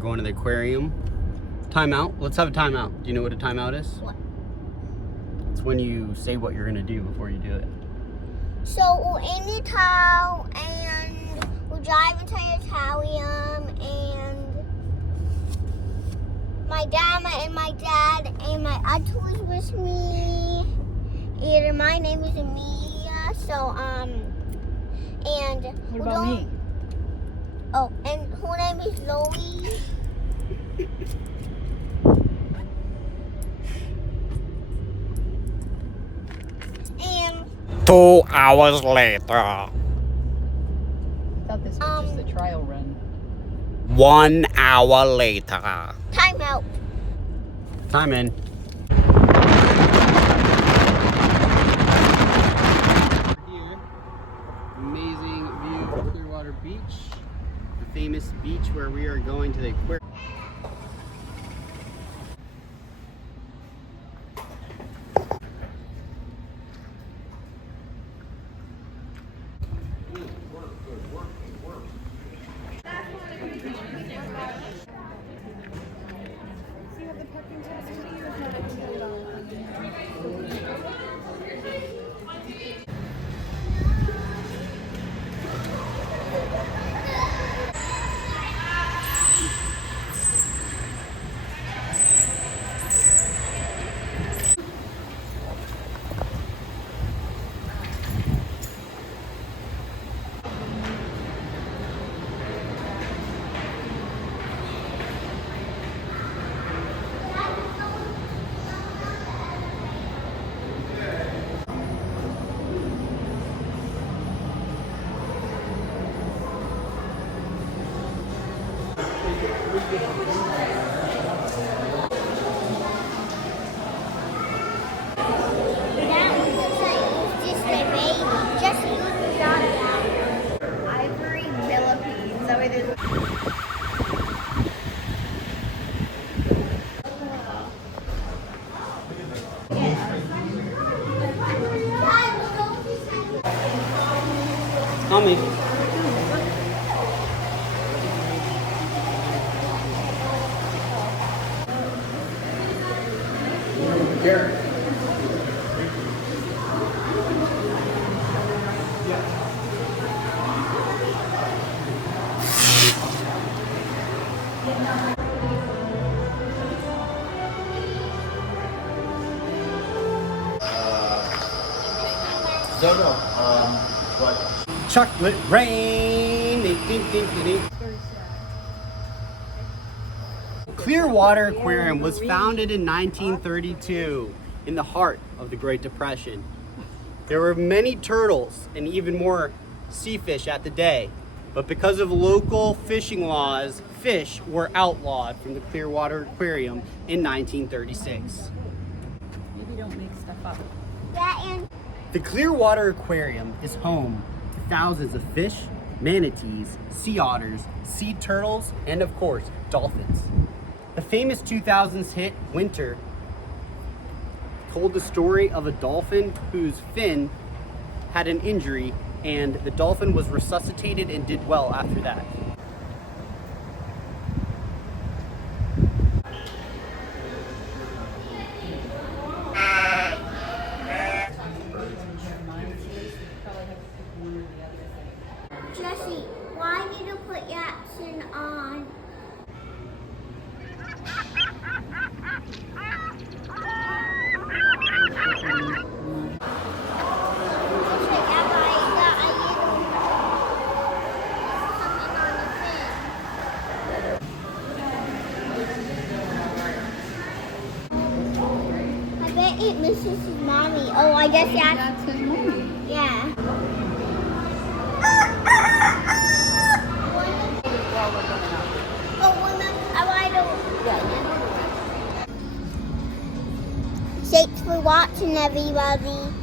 Going to the aquarium. Timeout. Let's have a timeout. Do you know what a timeout is? What? It's when you say what you're gonna do before you do it. So we'll in the tow and we'll drive into the aquarium and my grandma and my dad and my auntie was with me. And my name is Amelia. So and what about me? Oh, and her name is Loie. And 2 hours later. I thought this was just a trial run. 1 hour later. time out. Time in. Here, amazing view of Clearwater Beach, the famous beach where we are going to the aquarium. Mommy. Here. Don't know. What? Chocolate rain. Clearwater Aquarium was founded in 1932 in the heart of the Great Depression. There were many turtles and even more sea fish at the day, but because of local fishing laws, fish were outlawed from the Clearwater Aquarium in 1936. Maybe don't make stuff up. The Clearwater Aquarium is home to thousands of fish, manatees, sea otters, sea turtles, and of course, dolphins. The famous 2000s hit Winter told the story of a dolphin whose fin had an injury, and the dolphin was resuscitated and did well after that. Jesse, why did you put your accent on? I bet it misses his mommy. Oh, I guess That's his mommy. yeah. Thanks for watching, everybody.